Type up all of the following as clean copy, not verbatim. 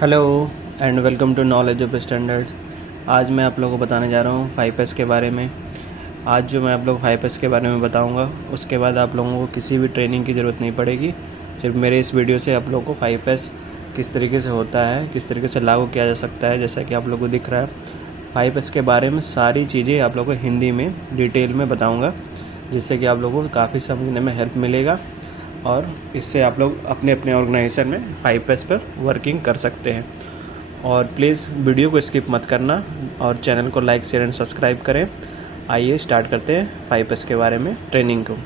Hello and welcome to knowledge of standard. आज मैं आप लोगों को बताने जा रहा हूँ 5S के बारे में। आज जो मैं आप लोग 5S के बारे में बताऊँगा उसके बाद आप लोगों को किसी भी ट्रेनिंग की ज़रूरत नहीं पड़ेगी। सिर्फ मेरे इस वीडियो से आप लोगों को 5S किस तरीके से होता है, किस तरीके से लागू किया जा सकता है, जैसा कि आप लोगों को दिख रहा है। 5S के बारे में सारी चीज़ें आप लोगों को हिंदी में डिटेल में बताऊँगा, जिससे कि आप लोगों को काफ़ी समझने में हेल्प मिलेगा और इससे आप लोग अपने अपने ऑर्गेनाइजेशन में 5S पर वर्किंग कर सकते हैं। और प्लीज़ वीडियो को स्किप मत करना और चैनल को लाइक शेयर एंड सब्सक्राइब करें। आइए स्टार्ट करते हैं 5S के बारे में ट्रेनिंग को।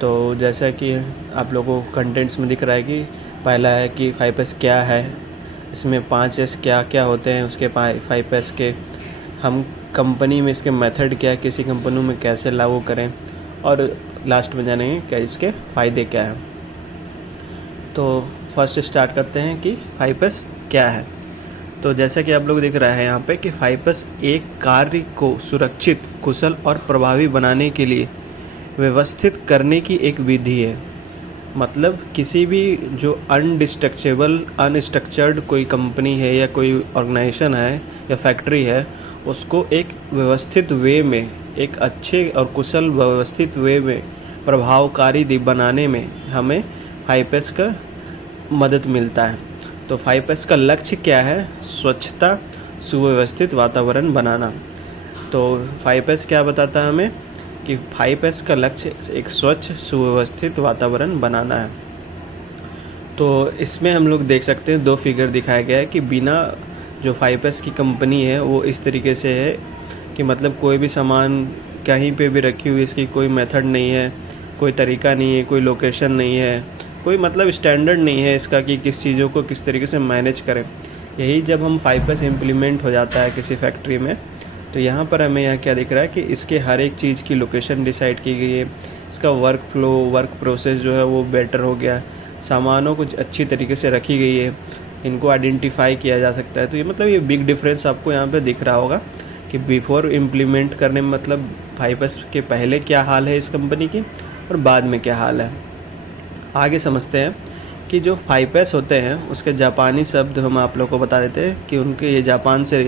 तो जैसा कि आप लोगों को कंटेंट्स में दिख रहा है कि पहला है कि 5S क्या है, इसमें 5S क्या क्या होते हैं, उसके 5S के हम कंपनी में इसके मेथड क्या है, किसी कंपनी में कैसे लागू करें, और लास्ट में जानेंगे क्या इसके फ़ायदे क्या हैं। तो फर्स्ट स्टार्ट करते हैं कि 5S क्या है। तो जैसा कि आप लोग दिख रहा है यहाँ पे कि 5S एक कार्य को सुरक्षित, कुशल और प्रभावी बनाने के लिए व्यवस्थित करने की एक विधि है। मतलब किसी भी जो अनस्ट्रक्चर्ड कोई कंपनी है या कोई ऑर्गेनाइजेशन है या फैक्ट्री है, उसको एक व्यवस्थित वे में, एक अच्छे और कुशल व्यवस्थित वे में प्रभावकारी बनाने में हमें 5S का मदद मिलता है। तो 5S का लक्ष्य क्या है? स्वच्छता, सुव्यवस्थित वातावरण बनाना। तो 5S क्या बताता है हमें कि 5S का लक्ष्य एक स्वच्छ सुव्यवस्थित वातावरण बनाना है। तो इसमें हम लोग देख सकते हैं 2 फिगर दिखाया गया है कि बिना जो 5S की कंपनी है वो इस तरीके से है कि मतलब कोई भी सामान कहीं पे भी रखी हुई, इसकी कोई मेथड नहीं है, कोई तरीका नहीं है, कोई लोकेशन नहीं है, कोई मतलब स्टैंडर्ड नहीं है इसका कि किस चीज़ों को किस तरीके से मैनेज करें। यही जब हम 5S इम्प्लीमेंट हो जाता है किसी फैक्ट्री में, तो यहाँ पर हमें यहाँ क्या दिख रहा है कि इसके हर एक चीज़ की लोकेशन डिसाइड की गई है, इसका वर्क फ्लो, वर्क प्रोसेस जो है वो बेटर हो गया, सामानों को अच्छी तरीके से रखी गई है, इनको आइडेंटिफाई किया जा सकता है। तो ये मतलब ये बिग डिफरेंस आपको यहाँ पे दिख रहा होगा कि बिफोर इम्प्लीमेंट करने में, मतलब 5S के पहले क्या हाल है इस कंपनी की और बाद में क्या हाल है। आगे समझते हैं कि जो 5S होते हैं उसके जापानी शब्द हम आप लोग को बता देते हैं कि उनके ये जापान से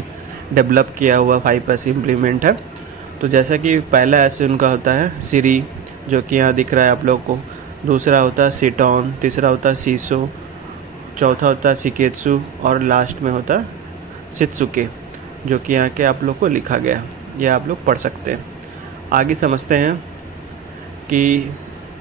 डेवलप किया हुआ 5S इम्प्लीमेंट है। तो जैसा कि पहला ऐसे उनका होता है सिरी, जो कि यहाँ दिख रहा है आप लोग को। दूसरा होता है सिटॉन, तीसरा होता है सीसो, चौथा होता है शिकेत्सु और लास्ट में होता है शित्सुके, जो कि यहाँ के आप लोग को लिखा गया, ये आप लोग पढ़ सकते हैं। आगे समझते हैं कि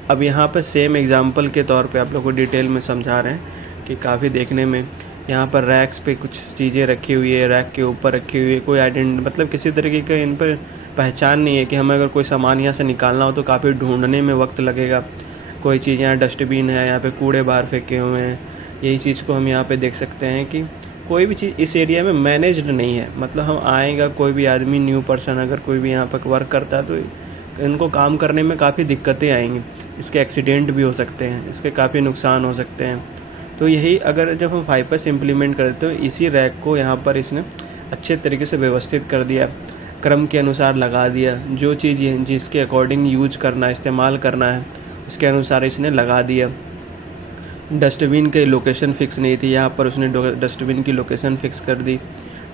अब यहाँ पर सेम एग्जांपल के तौर पे आप लोग को डिटेल में समझा रहे हैं कि काफ़ी देखने में यहाँ पर रैक्स पे कुछ चीज़ें रखी हुई है, रैक के ऊपर रखी हुई है, कोई मतलब किसी तरीके का इन पर पहचान नहीं है कि हमें अगर कोई सामान यहाँ से निकालना हो तो काफ़ी ढूंढने में वक्त लगेगा। कोई चीज़ यहाँ डस्टबिन है, यहाँ पे कूड़े बाहर फेंके हुए हैं, यही चीज़ को हम यहाँ पे देख सकते हैं कि कोई भी चीज़ इस एरिया में मैनेज्ड नहीं है। मतलब हम आएगा, कोई भी आदमी, न्यू पर्सन अगर कोई भी यहाँ पर वर्क करता है तो इनको काम करने में काफ़ी दिक्कतें आएंगी, इसके एक्सीडेंट भी हो सकते हैं, इसके काफ़ी नुकसान हो सकते हैं। तो यही अगर जब हम 5S इम्प्लीमेंट करते हो, इसी रैक को यहाँ पर इसने अच्छे तरीके से व्यवस्थित कर दिया, क्रम के अनुसार लगा दिया, जो चीज़ जिसके अकॉर्डिंग यूज करना है, इस्तेमाल करना है, उसके अनुसार इसने लगा दिया। डस्टबिन की लोकेशन फ़िक्स नहीं थी, यहाँ पर उसने डस्टबिन की लोकेशन फ़िक्स कर दी।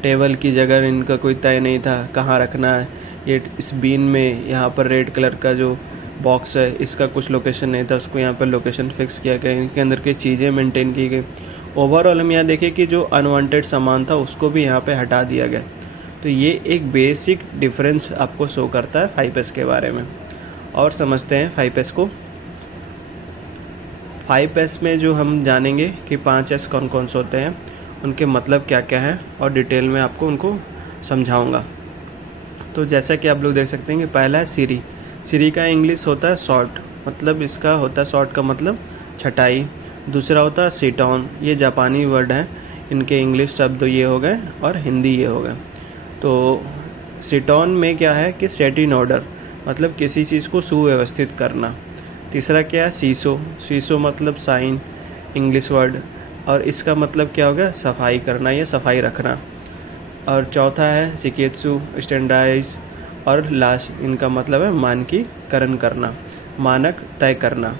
टेबल की जगह इनका कोई तय नहीं था कहाँ रखना है, ये इस बीन में यहाँ पर रेड कलर का जो बॉक्स है इसका कुछ लोकेशन नहीं था, उसको यहाँ पर लोकेशन फ़िक्स किया गया, इनके अंदर की चीज़ें मेंटेन की गई। ओवरऑल हम यहाँ देखें कि जो अनवांटेड सामान था उसको भी यहाँ पे हटा दिया गया। तो ये एक बेसिक डिफरेंस आपको शो करता है 5S के बारे में। और समझते हैं 5S को। 5S में जो हम जानेंगे कि 5S कौन कौन से होते हैं, उनके मतलब क्या क्या हैं, और डिटेल में आपको उनको समझाऊंगा। तो जैसा कि आप लोग देख सकते हैं कि पहला है सिरी। सिरी का इंग्लिश होता है शॉर्ट, मतलब इसका होता है शॉर्ट का मतलब छटाई। दूसरा होता है सिटॉन, ये जापानी वर्ड है, इनके इंग्लिश शब्द ये हो गए और हिंदी ये हो गए। तो सिटॉन में क्या है कि सेट इन ऑर्डर, मतलब किसी चीज़ को सुव्यवस्थित करना। तीसरा क्या है सीसो, सीसो मतलब साइन, इंग्लिश वर्ड, और इसका मतलब क्या हो गया सफाई करना या सफाई रखना। और चौथा है शिकेत्सु, स्टैंडर्डाइज, और लास्ट इनका मतलब है मानकीकरण करना, मानक तय करना।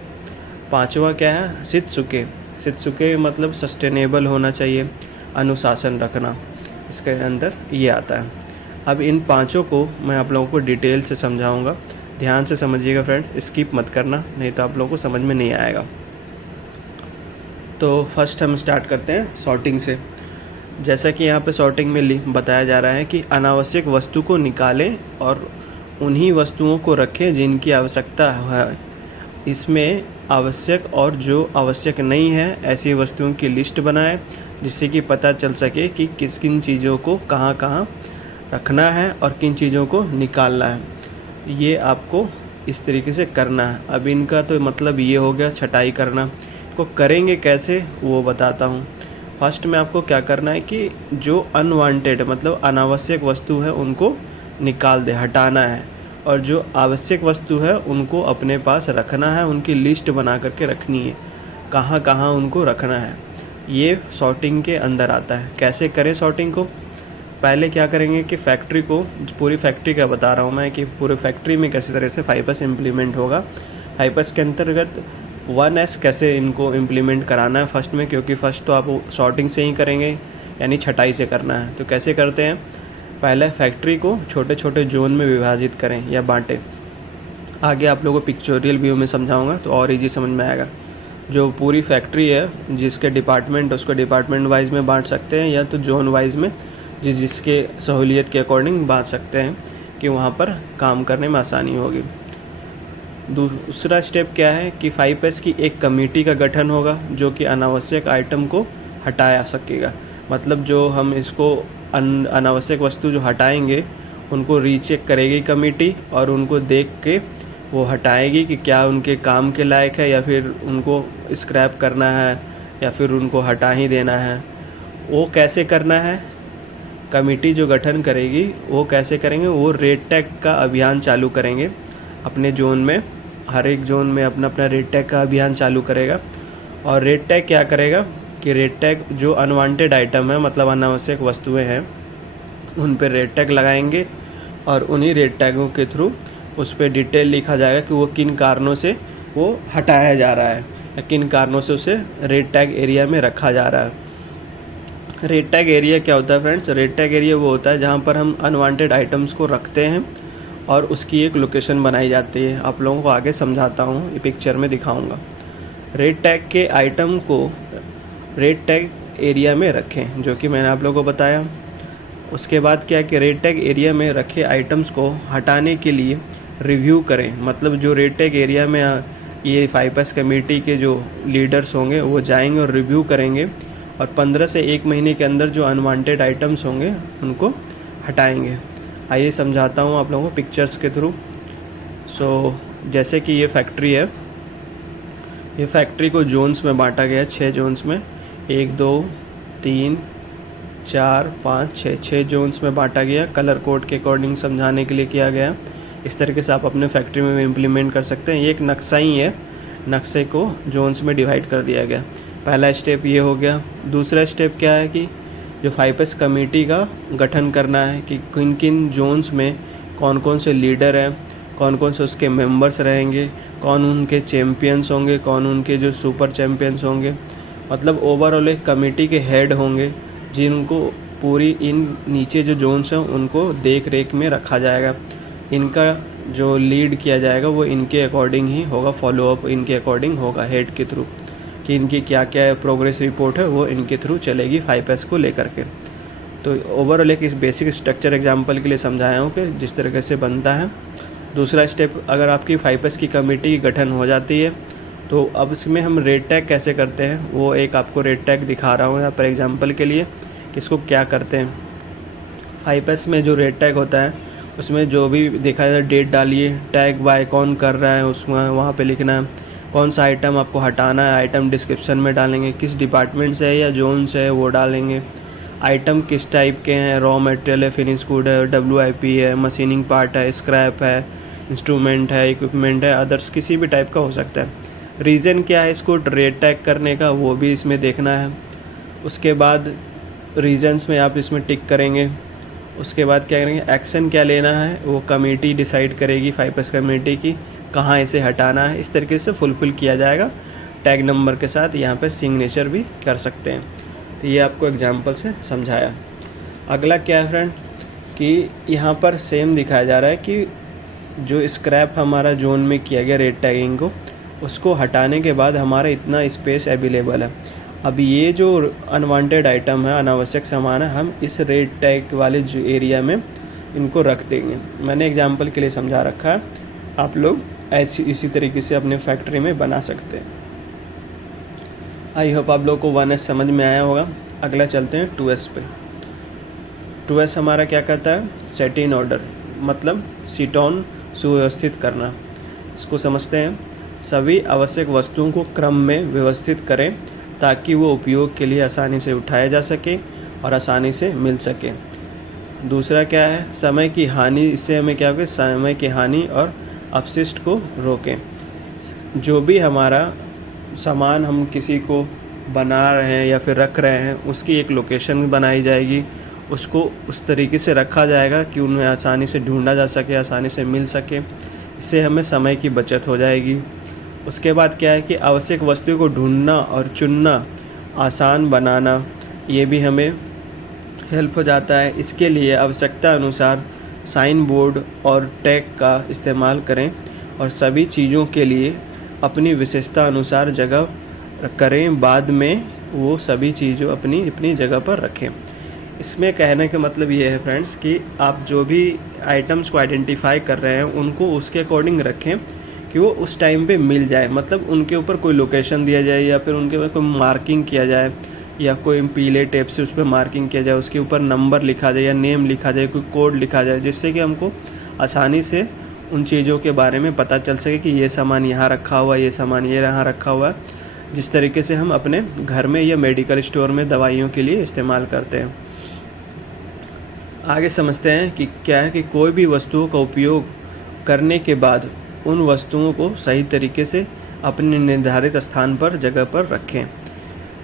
पांचवा क्या है शित्सुके, शित्सुके मतलब सस्टेनेबल होना चाहिए, अनुशासन रखना, इसके अंदर ये आता है। अब इन पांचों को मैं आप लोगों को डिटेल से समझाऊंगा, ध्यान से समझिएगा फ्रेंड, स्किप मत करना, नहीं तो आप लोगों को समझ में नहीं आएगा। तो फर्स्ट हम स्टार्ट करते हैं सॉर्टिंग से। जैसा कि यहाँ पे सॉर्टिंग में बताया जा रहा है कि अनावश्यक वस्तु को निकालें और उन्हीं वस्तुओं को रखें जिनकी आवश्यकता है। इसमें आवश्यक और जो आवश्यक नहीं है ऐसी वस्तुओं की लिस्ट बनाएं, जिससे कि पता चल सके कि किस किन चीज़ों को कहाँ कहाँ रखना है और किन चीज़ों को निकालना है। ये आपको इस तरीके से करना है। अब इनका तो मतलब ये हो गया छटाई करना। को करेंगे कैसे वो बताता हूँ। फर्स्ट में आपको क्या करना है कि जो अनवांटेड मतलब अनावश्यक वस्तु है उनको निकाल दे, हटाना है, और जो आवश्यक वस्तु है उनको अपने पास रखना है, उनकी लिस्ट बना करके रखनी है, कहाँ कहाँ उनको रखना है। ये सॉर्टिंग के अंदर आता है। कैसे करें सॉर्टिंग को? पहले क्या करेंगे कि फैक्ट्री को, पूरी फैक्ट्री का बता रहा हूँ मैं कि पूरी फैक्ट्री में कैसी तरह से 5S इम्प्लीमेंट होगा। 5S के अंतर्गत 1S कैसे इनको इम्प्लीमेंट कराना है फर्स्ट में, क्योंकि फर्स्ट तो आप सॉर्टिंग से ही करेंगे, यानी छटाई से करना है। तो कैसे करते हैं? पहले फैक्ट्री को छोटे छोटे जोन में विभाजित करें या बांटें। आगे आप लोगों को पिक्चोरियल व्यू में समझाऊंगा तो और इजी समझ में आएगा। जो पूरी फैक्ट्री है जिसके डिपार्टमेंट, उसको डिपार्टमेंट वाइज में बांट सकते हैं या तो जोन वाइज में, जिसके सहूलियत के अकॉर्डिंग बांट सकते हैं कि वहाँ पर काम करने में आसानी होगी। दूसरा स्टेप क्या है कि 5S की एक कमेटी का गठन होगा जो कि अनावश्यक आइटम को हटाया सकेगा। मतलब जो हम इसको अनावश्यक वस्तु जो हटाएंगे उनको रीचेक करेगी कमेटी और उनको देख के वो हटाएगी कि क्या उनके काम के लायक है या फिर उनको स्क्रैप करना है या फिर उनको हटा ही देना है। वो कैसे करना है? कमेटी जो गठन करेगी वो कैसे करेंगे? वो रेड टैग का अभियान चालू करेंगे अपने जोन में, हर एक जोन में अपना अपना रेड टैग का अभियान चालू करेगा। और रेड टैग क्या करेगा कि रेड टैग जो अनवांटेड आइटम है मतलब अनावश्यक वस्तुएं हैं उन पर रेड टैग लगाएंगे और उन्हीं रेड टैगों के थ्रू उस पर डिटेल लिखा जाएगा कि वो किन कारणों से वो हटाया जा रहा है या किन कारणों से उसे रेड टैग एरिया में रखा जा रहा है। रेड टैग एरिया क्या होता है फ्रेंड्स? रेड टैग एरिया वो होता है जहाँ पर हम अनवांटेड आइटम्स को रखते हैं और उसकी एक लोकेशन बनाई जाती है। आप लोगों को आगे समझाता हूँ, ये पिक्चर में दिखाऊंगा। रेड टैग के आइटम को रेड टैग एरिया में रखें, जो कि मैंने आप लोगों को बताया। उसके बाद क्या कि रेड टैग एरिया में रखे आइटम्स को हटाने के लिए रिव्यू करें। मतलब जो रेड टैग एरिया में ये 5S कमेटी के जो लीडर्स होंगे वो जाएंगे और रिव्यू करेंगे और 15 से 1 महीने के अंदर जो अनवांटेड आइटम्स होंगे उनको हटाएंगे। आइए समझाता हूँ आप लोगों को पिक्चर्स के थ्रू। जैसे कि ये फैक्ट्री है, ये फैक्ट्री को जोन्स में बांटा गया है, 6 जोन्स में, 1 2 3 4 5 6 जोन्स में बांटा गया। कलर कोड के अकॉर्डिंग समझाने के लिए किया गया। इस तरीके से आप अपने फैक्ट्री में इम्प्लीमेंट कर सकते हैं। ये एक नक्शा ही है, नक्शे को जोन्स में डिवाइड कर दिया गया। पहला स्टेप ये हो गया। दूसरा स्टेप क्या है कि जो 5S कमेटी का गठन करना है कि किन किन जोन्स में कौन कौन से लीडर हैं, कौन कौन से उसके मेंबर्स रहेंगे, कौन उनके चैम्पियंस होंगे, कौन उनके जो सुपर चैम्पियंस होंगे। मतलब ओवरऑल एक कमेटी के हेड होंगे जिनको पूरी इन नीचे जो जोन्स हैं उनको देख रेख में रखा जाएगा। इनका जो लीड किया जाएगा वो इनके अकॉर्डिंग ही होगा, फॉलोअप इनके अकॉर्डिंग होगा हेड के थ्रू, कि इनकी क्या क्या प्रोग्रेस रिपोर्ट है वो इनके थ्रू चलेगी 5S को लेकर के। तो ओवरऑल एक इस बेसिक स्ट्रक्चर एग्जांपल के लिए समझाया हूँ कि जिस तरीके से बनता है। दूसरा स्टेप, अगर आपकी 5S की कमेटी की गठन हो जाती है तो अब इसमें हम रेड टैग कैसे करते हैं, वो एक आपको रेड टैग दिखा रहा हूँ यहाँ पर एग्जाम्पल के लिए कि इसको क्या करते हैं। 5S में जो रेड टैग होता है उसमें जो भी देखा जाए डेट डालिए, टैग बाय कौन कर रहा है उसमें वहाँ पे लिखना है, कौन सा आइटम आपको हटाना है आइटम डिस्क्रिप्शन में डालेंगे, किस डिपार्टमेंट से है या जोन से है वो डालेंगे, आइटम किस टाइप के हैं, रॉ मटेरियल है, फिनिश गुड है, WIP है, मशीनिंग पार्ट है, स्क्रैप है, इंस्ट्रूमेंट है, इक्विपमेंट है, अदर्स किसी भी टाइप का हो सकता है। रीज़न क्या है इसको रेड टैग करने का वो भी इसमें देखना है। उसके बाद रीजन्स में आप इसमें टिक करेंगे। उसके बाद क्या करेंगे, एक्शन क्या लेना है वो कमेटी डिसाइड करेगी 5S कमेटी की, कहाँ इसे हटाना है। इस तरीके से फुलफिल किया जाएगा टैग नंबर के साथ। यहाँ पे सिग्नेचर भी कर सकते हैं। तो ये आपको एग्जाम्पल से समझाया। अगला क्या है फ्रेंड कि यहाँ पर सेम दिखाया जा रहा है कि जो स्क्रैप हमारा जोन में किया गया रेड टैगिंग को, उसको हटाने के बाद हमारा इतना स्पेस अवेलेबल है। अब ये जो अनवांटेड आइटम है, अनावश्यक सामान है, हम इस रेड टैग वाले जो एरिया में इनको रख देंगे। मैंने एग्जांपल के लिए समझा रखा है, आप लोग इसी तरीके से अपने फैक्ट्री में बना सकते हैं। आई होप आप लोगों को 1S समझ में आया होगा। अगला चलते हैं 2S पे। 2S हमारा क्या करता है? सेट इन ऑर्डर, मतलब सीट ऑन, सुव्यवस्थित करना। इसको समझते हैं। सभी आवश्यक वस्तुओं को क्रम में व्यवस्थित करें ताकि वो उपयोग के लिए आसानी से उठाया जा सके और आसानी से मिल सके। दूसरा क्या है? समय की हानि। इससे हमें क्या होगा? समय की हानि और अपशिष्ट को रोकें। जो भी हमारा सामान हम किसी को बना रहे हैं या फिर रख रहे हैं, उसकी एक लोकेशन बनाई जाएगी, उसको उस तरीके से रखा जाएगा कि उन्हें आसानी से ढूंढा जा सके, आसानी से मिल सके। इससे हमें समय की बचत हो जाएगी। उसके बाद क्या है कि आवश्यक वस्तुओं को ढूंढना और चुनना आसान बनाना, ये भी हमें हेल्प हो जाता है। इसके लिए आवश्यकता अनुसार साइन बोर्ड और टैग का इस्तेमाल करें और सभी चीज़ों के लिए अपनी विशेषता अनुसार जगह करें। बाद में वो सभी चीज़ों अपनी अपनी जगह पर रखें। इसमें कहने का मतलब ये है फ्रेंड्स कि आप जो भी आइटम्स को आइडेंटिफाई कर रहे हैं उनको उसके अकॉर्डिंग रखें कि वो उस टाइम पे मिल जाए। मतलब उनके ऊपर कोई लोकेशन दिया जाए या फिर उनके ऊपर कोई मार्किंग किया जाए या कोई पीले टेप से उस पर मार्किंग किया जाए, उसके ऊपर नंबर लिखा जाए या नेम लिखा जाए, कोई कोड लिखा जाए, जिससे कि हमको आसानी से उन चीज़ों के बारे में पता चल सके कि ये सामान यहाँ रखा हुआ है, ये सामान ये यहाँ रखा हुआ है। जिस तरीके से हम अपने घर में या मेडिकल स्टोर में दवाइयों के लिए इस्तेमाल करते हैं। आगे समझते हैं कि क्या है कि कोई भी वस्तुओं का उपयोग करने के बाद उन वस्तुओं को सही तरीके से अपने निर्धारित स्थान पर, जगह पर रखें।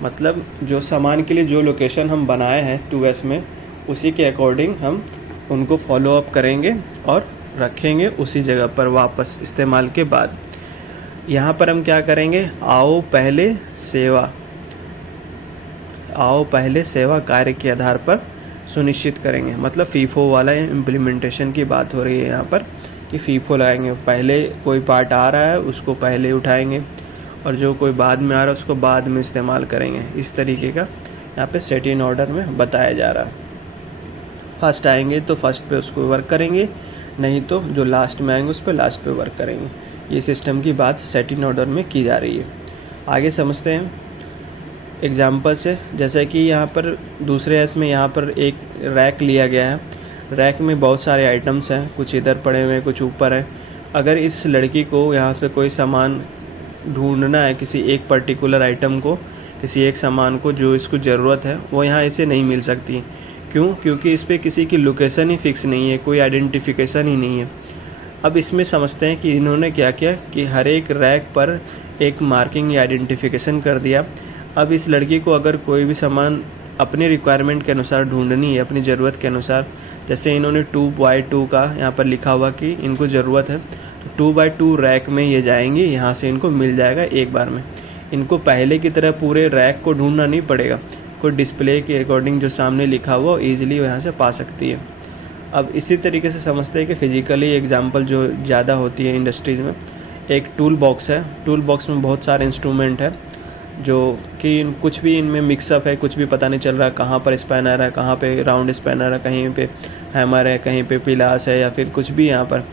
मतलब जो सामान के लिए जो लोकेशन हम बनाए हैं 2S में, उसी के अकॉर्डिंग हम उनको फॉलो अप करेंगे और रखेंगे उसी जगह पर वापस इस्तेमाल के बाद। यहाँ पर हम क्या करेंगे? आओ पहले सेवा कार्य के आधार पर सुनिश्चित करेंगे। मतलब फीफो वाला इम्प्लीमेंटेशन की बात हो रही है यहाँ पर कि फीफो लगाएंगे। पहले कोई पार्ट आ रहा है उसको पहले उठाएंगे और जो कोई बाद में आ रहा है उसको बाद में इस्तेमाल करेंगे। इस तरीके का यहाँ पे सेट इन ऑर्डर में बताया जा रहा है। फर्स्ट आएंगे तो फर्स्ट पे उसको वर्क करेंगे, नहीं तो जो लास्ट में आएंगे उस पर लास्ट पे वर्क करेंगे। ये सिस्टम की बात सेट इन ऑर्डर में की जा रही है। आगे समझते हैं एग्जाम्पल से। जैसे कि यहाँ पर दूसरे एस में यहाँ पर एक रैक लिया गया है। रैक में बहुत सारे आइटम्स हैं, कुछ इधर पड़े हुए हैं, कुछ ऊपर हैं। अगर इस लड़की को यहाँ पे कोई सामान ढूंढना है, किसी एक पर्टिकुलर आइटम को, किसी एक सामान को जो इसको ज़रूरत है, वो यहाँ इसे नहीं मिल सकती। क्यों? क्योंकि इस पर किसी की लोकेशन ही फिक्स नहीं है, कोई आइडेंटिफिकेशन ही नहीं है। अब इसमें समझते हैं कि इन्होंने क्या किया कि हर एक रैक पर एक मार्किंग या आइडेंटिफिकेशन कर दिया। अब इस लड़की को अगर कोई भी सामान अपने रिक्वायरमेंट के अनुसार ढूंढनी है, अपनी ज़रूरत के अनुसार, जैसे इन्होंने 2x2 का यहाँ पर लिखा हुआ कि इनको ज़रूरत है, तो 2x2 रैक में ये जाएंगे, यहाँ से इनको मिल जाएगा एक बार में। इनको पहले की तरह पूरे रैक को ढूंढना नहीं पड़ेगा, कोई डिस्प्ले के अकॉर्डिंग जो सामने लिखा हुआ ईजिली यहाँ से पा सकती है। अब इसी तरीके से समझते हैं कि फिज़िकली एग्जांपल जो ज़्यादा होती है इंडस्ट्रीज़ में, एक टूल बॉक्स है। टूल बॉक्स में बहुत सारे इंस्ट्रूमेंट है जो कि कुछ भी इनमें मिक्सअप है, कुछ भी पता नहीं चल रहा कहाँ पर स्पैनर है, कहाँ पे राउंड स्पैनर है, कहीं पे हैमर है, कहीं पे पिलास है या फिर कुछ भी। यहाँ पर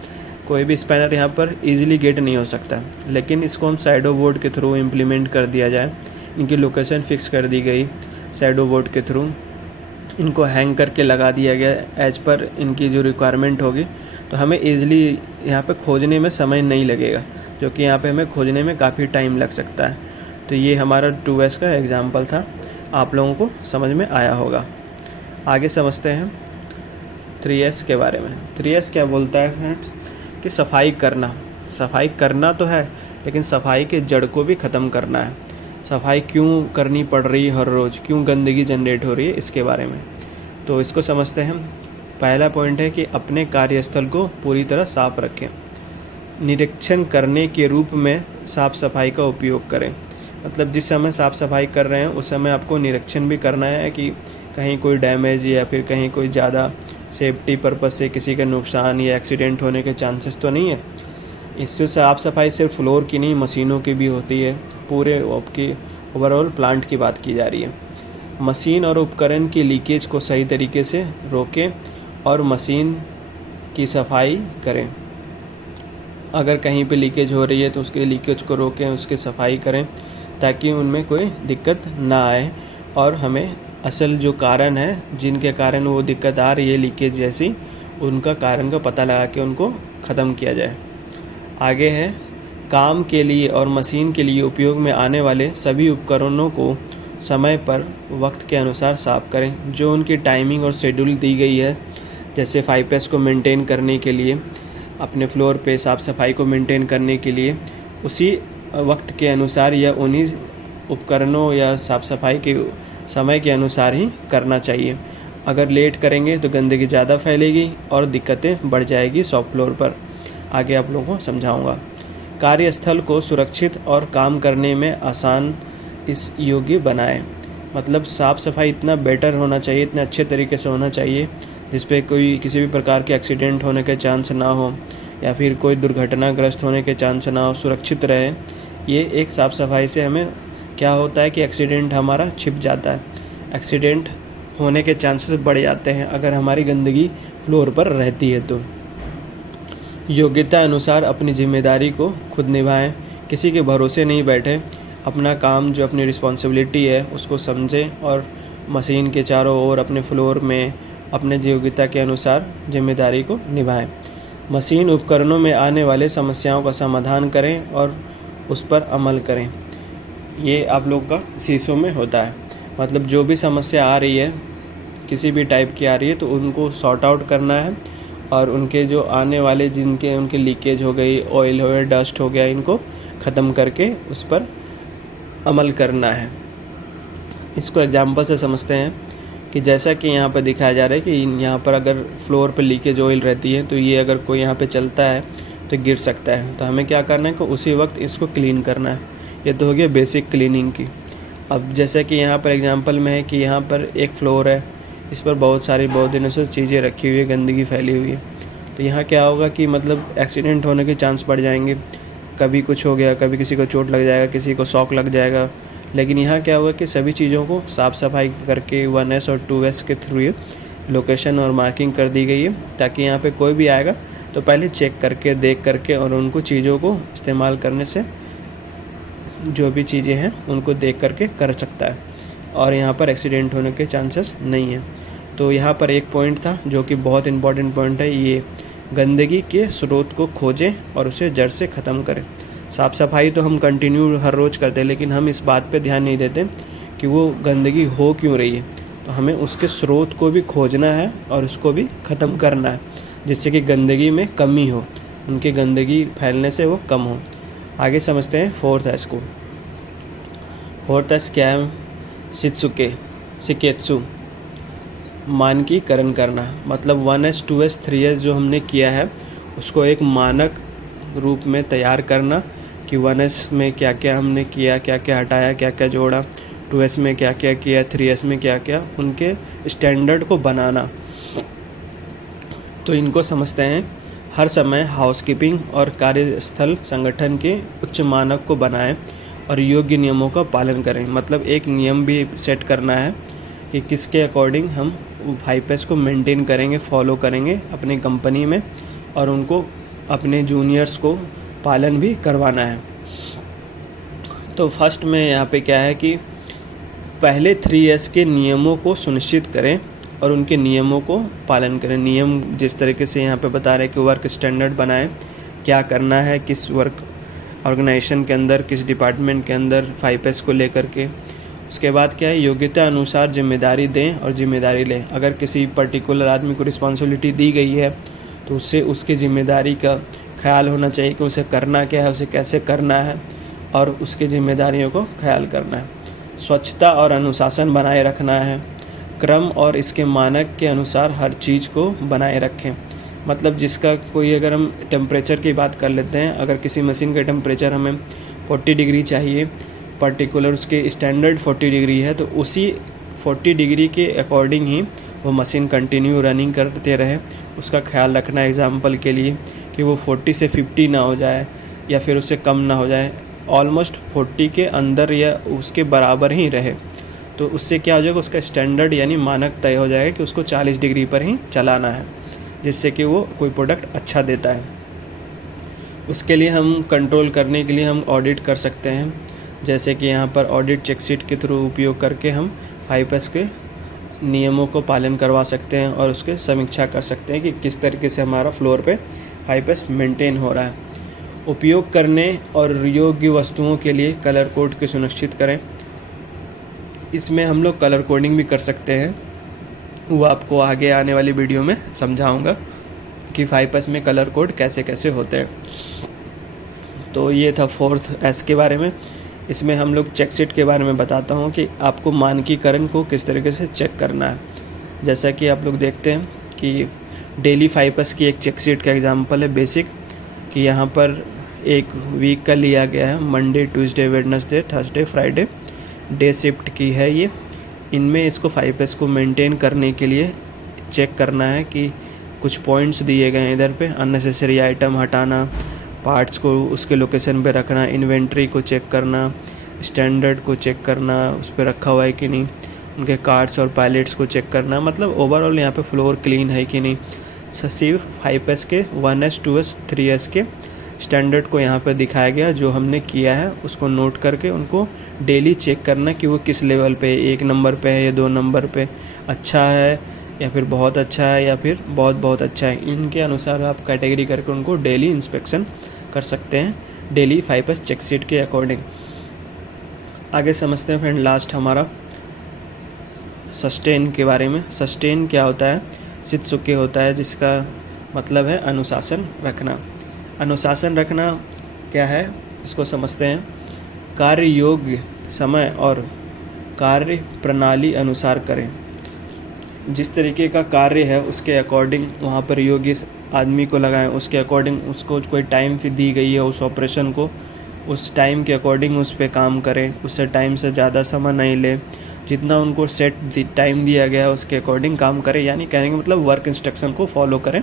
कोई भी स्पैनर यहाँ पर इजीली गेट नहीं हो सकता, लेकिन इसको हम शैडो बोर्ड के थ्रू इम्प्लीमेंट कर दिया जाए। इनकी लोकेशन फिक्स कर दी गई शैडो बोर्ड के थ्रू, इनको हैंग करके लगा दिया गया एज पर इनकी जो रिक्वायरमेंट होगी, तो हमें ईज़िली यहाँ पे खोजने में समय नहीं लगेगा, जो कि यहाँ पे हमें खोजने में काफ़ी टाइम लग सकता है। तो ये हमारा 2S का एग्जांपल था, आप लोगों को समझ में आया होगा। आगे समझते हैं 3S के बारे में। 3S क्या बोलता है फ्रेंड्स कि सफाई करना तो है, लेकिन सफाई के जड़ को भी ख़त्म करना है। सफाई क्यों करनी पड़ रही है हर रोज़, क्यों गंदगी जनरेट हो रही है, इसके बारे में। तो इसको समझते हैं। पहला पॉइंट है कि अपने कार्यस्थल को पूरी तरह साफ रखें। निरीक्षण करने के रूप में साफ सफाई का उपयोग करें। मतलब जिस समय साफ़ सफाई कर रहे हैं उस समय आपको निरीक्षण भी करना है कि कहीं कोई डैमेज या फिर कहीं कोई ज़्यादा सेफ्टी पर्पज़ से किसी का नुकसान या एक्सीडेंट होने के चांसेस तो नहीं है। इससे साफ़ सफाई सिर्फ फ्लोर की नहीं, मशीनों की भी होती है। पूरे आपकी ओवरऑल प्लांट की बात की जा रही है। मशीन और उपकरण की लीकेज को सही तरीके से रोकें और मशीन की सफाई करें। अगर कहीं पे लीकेज हो रही है तो उसके लीकेज को रोकें, उसकी सफाई करें ताकि उनमें कोई दिक्कत ना आए और हमें असल जो कारण है जिनके कारण वो दिक्कत आ रही है लीकेज जैसी, उनका कारण का पता लगा के उनको ख़त्म किया जाए। आगे है, काम के लिए और मशीन के लिए उपयोग में आने वाले सभी उपकरणों को समय पर वक्त के अनुसार साफ़ करें। जो उनकी टाइमिंग और शेड्यूल दी गई है, जैसे 5S को मेंटेन करने के लिए, अपने फ्लोर पे साफ़ सफाई को मेंटेन करने के लिए, उसी वक्त के अनुसार या उन्हीं उपकरणों या साफ़ सफाई के समय के अनुसार ही करना चाहिए। अगर लेट करेंगे तो गंदगी ज़्यादा फैलेगी और दिक्कतें बढ़ जाएगी शॉप फ्लोर पर। आगे आप लोगों को समझाऊंगा। कार्यस्थल को सुरक्षित और काम करने में आसान इस योग्य बनाएं। मतलब साफ़ सफाई इतना बेटर होना चाहिए, इतने अच्छे तरीके से होना चाहिए जिस पे कोई किसी भी प्रकार के एक्सीडेंट होने के चांस ना हो या फिर कोई दुर्घटनाग्रस्त होने के चांस ना हो, सुरक्षित रहे। ये एक साफ़ सफाई से हमें क्या होता है कि एक्सीडेंट हमारा छिप जाता है, एक्सीडेंट होने के चांसेस बढ़ जाते हैं अगर हमारी गंदगी फ्लोर पर रहती है तो। योग्यता अनुसार अपनी जिम्मेदारी को खुद निभाएं, किसी के भरोसे नहीं बैठें। अपना काम जो अपनी रिस्पॉन्सिबिलिटी है उसको समझें और मशीन के चारों ओर अपने फ्लोर में अपने योग्यता के अनुसार जिम्मेदारी को निभाएं। मशीन उपकरणों में आने वाले समस्याओं का समाधान करें और उस पर अमल करें। ये आप लोग का शीशों में होता है। मतलब जो भी समस्या आ रही है, किसी भी टाइप की आ रही है, तो उनको सॉर्ट आउट करना है और उनके जो आने वाले जिनके उनके लीकेज हो गई, ऑयल हो गया, डस्ट हो गया, इनको ख़त्म करके उस पर अमल करना है। इसको एग्जांपल से समझते हैं कि जैसा कि यहाँ पर दिखाया जा रहा है कि यहाँ पर अगर फ्लोर पर लीकेज ऑयल रहती है तो ये अगर कोई यहाँ पे चलता है तो गिर सकता है। तो हमें क्या करना है कि उसी वक्त इसको क्लीन करना है। ये तो हो गया बेसिक क्लीनिंग की। अब जैसे कि यहाँ पर एग्जांपल में है कि यहाँ पर एक फ्लोर है, इस पर बहुत दिनों से चीज़ें रखी हुई है, गंदगी फैली हुई है। तो यहाँ क्या होगा कि मतलब एक्सीडेंट होने के चांस बढ़ जाएंगे। कभी कुछ हो गया, कभी किसी को चोट लग जाएगा, किसी को शॉक लग जाएगा। लेकिन यहाँ क्या होगा कि सभी चीज़ों को साफ़ सफाई करके 1S और 2S के थ्रू ये लोकेशन और मार्किंग कर दी गई है ताकि यहाँ पे कोई भी आएगा तो पहले चेक करके, देख करके और उनको चीज़ों को इस्तेमाल करने से जो भी चीज़ें हैं उनको देख करके कर सकता है और यहाँ पर एक्सीडेंट होने के चांसेस नहीं हैं। तो यहाँ पर एक पॉइंट था जो कि बहुत इंपॉर्टेंट पॉइंट है, ये गंदगी के स्रोत को खोजें और उसे जड़ से ख़त्म करें। साफ़ सफाई तो हम कंटिन्यू हर रोज़ करते हैं, लेकिन हम इस बात पे ध्यान नहीं देते कि वो गंदगी हो क्यों रही है। तो हमें उसके स्रोत को भी खोजना है और उसको भी ख़त्म करना है जिससे कि गंदगी में कमी हो, उनकी गंदगी फैलने से वो कम हो। आगे समझते हैं 4S को। 4S क्या है? शिकेत्सु, मानकीकरण करना। मतलब 1S 2S 3S जो हमने किया है उसको एक मानक रूप में तैयार करना कि 1S में क्या क्या हमने किया, क्या क्या हटाया, क्या क्या जोड़ा, 2S में क्या क्या किया, 3S में क्या क्या, उनके स्टैंडर्ड को बनाना। तो इनको समझते हैं। हर समय हाउसकीपिंग और कार्यस्थल संगठन के उच्च मानक को बनाएं और योग्य नियमों का पालन करें। मतलब एक नियम भी सेट करना है कि किसके अकॉर्डिंग हम 5S को मेंटेन करेंगे, फॉलो करेंगे अपनी कंपनी में और उनको अपने जूनियर्स को पालन भी करवाना है। तो फर्स्ट में यहाँ पे क्या है कि पहले 3S के नियमों को सुनिश्चित करें और उनके नियमों को पालन करें। नियम जिस तरीके से यहाँ पे बता रहे हैं कि वर्क स्टैंडर्ड बनाएं, क्या करना है, किस वर्क ऑर्गेनाइजेशन के अंदर, किस डिपार्टमेंट के अंदर 5S को लेकर के। उसके बाद क्या है, योग्यता अनुसार जिम्मेदारी दें और जिम्मेदारी लें। अगर किसी पर्टिकुलर आदमी को रिस्पॉन्सिबिलिटी दी गई है तो उससे उसकी जिम्मेदारी का ख्याल होना चाहिए कि उसे करना क्या है, उसे कैसे करना है और उसकी जिम्मेदारियों को ख्याल करना है। स्वच्छता और अनुशासन बनाए रखना है। क्रम और इसके मानक के अनुसार हर चीज़ को बनाए रखें। मतलब जिसका कोई, अगर हम टेम्परेचर की बात कर लेते हैं, अगर किसी मशीन का टेम्परेचर हमें 40 डिग्री चाहिए पर्टिकुलर उसके स्टैंडर्ड 40 डिग्री है, तो उसी 40 डिग्री के अकॉर्डिंग ही वो मशीन कंटिन्यू रनिंग करते रहे। उसका ख्याल रखना एग्ज़ाम्पल के लिए कि वो 40 से 50 ना हो जाए या फिर उससे कम ना हो जाए, ऑलमोस्ट 40 के अंदर या उसके बराबर ही रहे। तो उससे क्या हो जाएगा, उसका स्टैंडर्ड यानी मानक तय हो जाएगा कि उसको 40 डिग्री पर ही चलाना है, जिससे कि वो कोई प्रोडक्ट अच्छा देता है। उसके लिए हम कंट्रोल करने के लिए हम ऑडिट कर सकते हैं, जैसे कि यहाँ पर ऑडिट चेकशीट के थ्रू उपयोग करके हम 5S के नियमों को पालन करवा सकते हैं और उसके समीक्षा कर सकते हैं कि किस तरीके से हमारा फ्लोर पे 5S मेंटेन हो रहा है। उपयोग करने और योग्य वस्तुओं के लिए कलर कोड की सुनिश्चित करें। इसमें हम लोग कलर कोडिंग भी कर सकते हैं, वो आपको आगे आने वाली वीडियो में समझाऊंगा कि 5S में कलर कोड कैसे कैसे होते हैं। तो ये था 4S के बारे में। इसमें हम लोग चेकशीट के बारे में बताता हूँ कि आपको मानकीकरण को किस तरीके से चेक करना है। जैसा कि आप लोग देखते हैं कि डेली 5S की एक चेकशीट का एग्जांपल है बेसिक, कि यहाँ पर एक वीक का लिया गया है, Monday, Tuesday, Wednesday, Thursday, Friday, day shift की है ये। इनमें इसको 5S को मेंटेन करने के लिए चेक करना है कि कुछ पॉइंट्स दिए गए हैं इधर पे, अननेसेसरी आइटम हटाना, पार्ट्स को उसके लोकेशन पे रखना, इन्वेंट्री को चेक करना, स्टैंडर्ड को चेक करना उस पर रखा हुआ है कि नहीं, उनके कार्ड्स और पैलेट्स को चेक करना, मतलब ओवरऑल यहाँ पे फ्लोर क्लीन है कि नहीं। सिर्फ 5S के 1S 2S 3S के स्टैंडर्ड को यहाँ पे दिखाया गया, जो हमने किया है उसको नोट करके उनको डेली चेक करना कि वो किस लेवल पे, 1 नंबर पे है या 2 नंबर पे, अच्छा है या फिर बहुत अच्छा है या फिर बहुत बहुत अच्छा है। इनके अनुसार आप कैटेगरी करके उनको डेली इंस्पेक्शन कर सकते हैं, डेली 5S चेकशीट के अकॉर्डिंग। आगे समझते हैं फ्रेंड लास्ट हमारा सस्टेन के बारे में। सस्टेन क्या होता है, शित्सुके होता है, जिसका मतलब है अनुशासन रखना। अनुशासन रखना क्या है, इसको समझते हैं। कार्य योग्य समय और कार्य प्रणाली अनुसार करें। जिस तरीके का कार्य है उसके अकॉर्डिंग वहाँ पर योग्य आदमी को लगाएं, उसके अकॉर्डिंग उसको कोई टाइम दी गई है उस ऑपरेशन को, उस टाइम के अकॉर्डिंग उस पर काम करें, उससे टाइम से ज़्यादा समय नहीं ले, जितना उनको सेट टाइम दिया गया है उसके अकॉर्डिंग काम करें। यानी कहने का मतलब वर्क इंस्ट्रक्शन को फॉलो करें,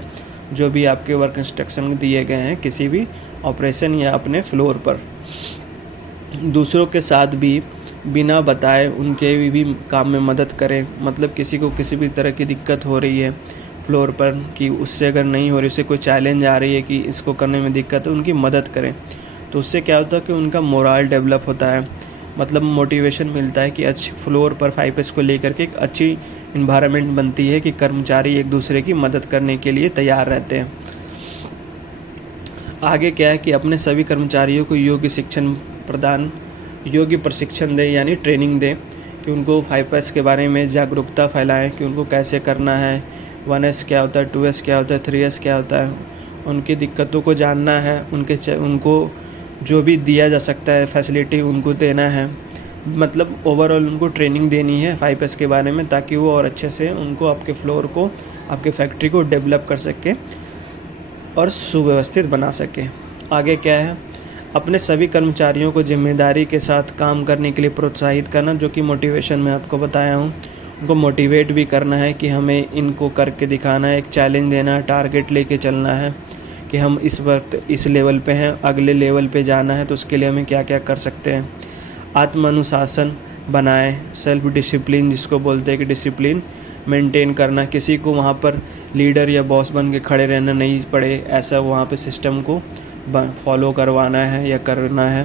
जो भी आपके वर्क इंस्ट्रक्शन दिए गए हैं किसी भी ऑपरेशन या अपने फ्लोर पर। दूसरों के साथ भी बिना बताए उनके भी काम में मदद करें, मतलब किसी को किसी भी तरह की दिक्कत हो रही है फ्लोर पर, कि उससे अगर नहीं हो रही, उससे कोई चैलेंज आ रही है कि इसको करने में दिक्कत है, उनकी मदद करें। तो उससे क्या होता है कि उनका मोरल डेवलप होता है, मतलब मोटिवेशन मिलता है कि अच्छी फ्लोर पर 5S को लेकर के एक अच्छी इन्वायरमेंट बनती है कि कर्मचारी एक दूसरे की मदद करने के लिए तैयार रहते हैं। आगे क्या है कि अपने सभी कर्मचारियों को योग्य प्रशिक्षण दें, यानी ट्रेनिंग दें, कि उनको 5S के बारे में जागरूकता फैलाएं कि उनको कैसे करना है, 1S क्या होता है, 2S क्या होता है, 3S क्या होता है, उनकी दिक्कतों को जानना है, उनको जो भी दिया जा सकता है फैसिलिटी उनको देना है, मतलब ओवरऑल उनको ट्रेनिंग देनी है 5S के बारे में, ताकि वो और अच्छे से उनको आपके फ्लोर को, आपके फैक्ट्री को डेवलप कर सके और सुव्यवस्थित बना सके। आगे क्या है, अपने सभी कर्मचारियों को जिम्मेदारी के साथ काम करने के लिए प्रोत्साहित करना, जो कि मोटिवेशन में आपको बताया हूँ। उनको मोटिवेट भी करना है कि हमें इनको करके दिखाना है, एक चैलेंज देना है, टारगेट लेके चलना है कि हम इस वक्त इस लेवल पे हैं, अगले लेवल पे जाना है तो उसके लिए हमें क्या क्या कर सकते हैं। आत्मानुशासन बनाएं, सेल्फ डिसिप्लिन जिसको बोलते हैं कि डिसिप्लिन मेंटेन करना, किसी को वहाँ पर लीडर या बॉस बन के खड़े रहना नहीं पड़े, ऐसा वहाँ पे सिस्टम को फॉलो करवाना है या करना है,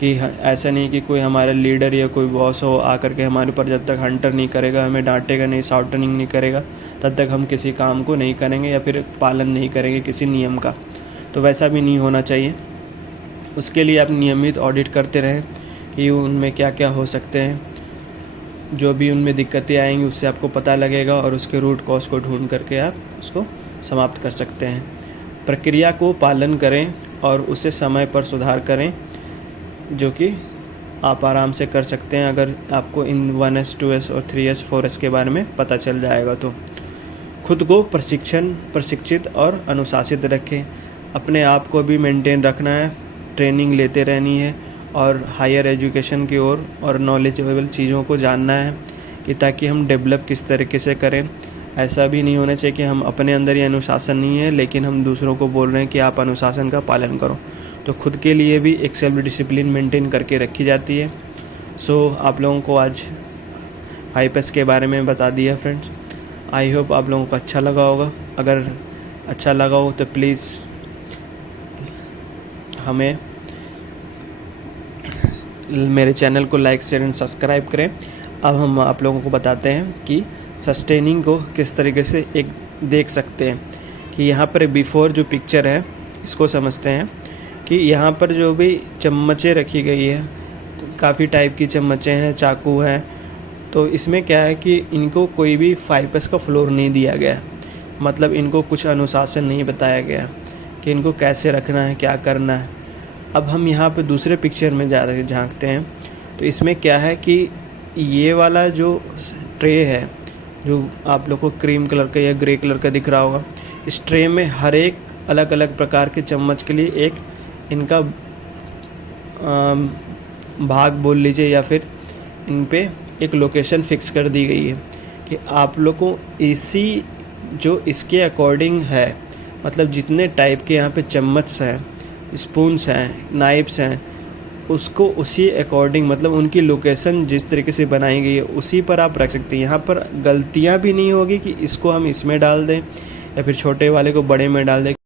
कि ऐसा नहीं कि कोई हमारा लीडर या कोई बॉस हो आकर के हमारे ऊपर जब तक हंटर नहीं करेगा, हमें डांटेगा नहीं, शाउटनिंग नहीं करेगा, तब तक हम किसी काम को नहीं करेंगे या फिर पालन नहीं करेंगे किसी नियम का। तो वैसा भी नहीं होना चाहिए। उसके लिए आप नियमित ऑडिट करते रहें कि उनमें क्या क्या हो सकते हैं, जो भी उनमें दिक्कतें आएंगी उससे आपको पता लगेगा और उसके रूट कॉज को ढूंढ करके आप उसको समाप्त कर सकते हैं। प्रक्रिया को पालन करें और उसे समय पर सुधार करें, जो कि आप आराम से कर सकते हैं अगर आपको इन 1S 2S और 3S 4S के बारे में पता चल जाएगा। तो खुद को प्रशिक्षित और अनुशासित रखें, अपने आप को भी मेंटेन रखना है, ट्रेनिंग लेते रहनी है और हायर एजुकेशन की ओर और नॉलेजेबल चीज़ों को जानना है कि ताकि हम डेवलप किस तरीके से करें। ऐसा भी नहीं होना चाहिए कि हम अपने अंदर ही अनुशासन नहीं है लेकिन हम दूसरों को बोल रहे हैं कि आप अनुशासन का पालन करो। तो खुद के लिए भी एक सेल्फ डिसिप्लिन मेंटेन करके रखी जाती है। आप लोगों को आज 5S के बारे में बता दिया फ्रेंड्स। आई होप आप लोगों को अच्छा लगा होगा। अगर अच्छा लगा हो तो प्लीज़ हमें मेरे चैनल को लाइक शेयर एंड सब्सक्राइब करें। अब हम आप लोगों को बताते हैं कि सस्टेनिंग को किस तरीके से एक देख सकते हैं। कि यहाँ पर बिफोर जो पिक्चर है इसको समझते हैं कि यहाँ पर जो भी चम्मचें रखी गई है तो काफ़ी टाइप की चम्मचें हैं, चाकू हैं। तो इसमें क्या है कि इनको कोई भी 5S का फ्लोर नहीं दिया गया, मतलब इनको कुछ अनुशासन नहीं बताया गया कि इनको कैसे रखना है, क्या करना है। अब हम यहाँ पे दूसरे पिक्चर में झांकते हैं तो इसमें क्या है कि ये वाला जो ट्रे है जो आप लोग को क्रीम कलर का या ग्रे कलर का दिख रहा होगा, इस ट्रे में हर एक अलग अलग प्रकार के चम्मच के लिए एक इनका भाग बोल लीजिए या फिर इन पे एक लोकेशन फिक्स कर दी गई है कि आप लोग को इसी जो इसके अकॉर्डिंग है, मतलब जितने टाइप के यहाँ पे चम्मच हैं, स्पून्स हैं, नाइफ्स हैं, उसको उसी अकॉर्डिंग मतलब उनकी लोकेशन जिस तरीके से बनाई गई है उसी पर आप रख सकते हैं। यहाँ पर गलतियाँ भी नहीं होगी कि इसको हम इसमें डाल दें या फिर छोटे वाले को बड़े में डाल दें।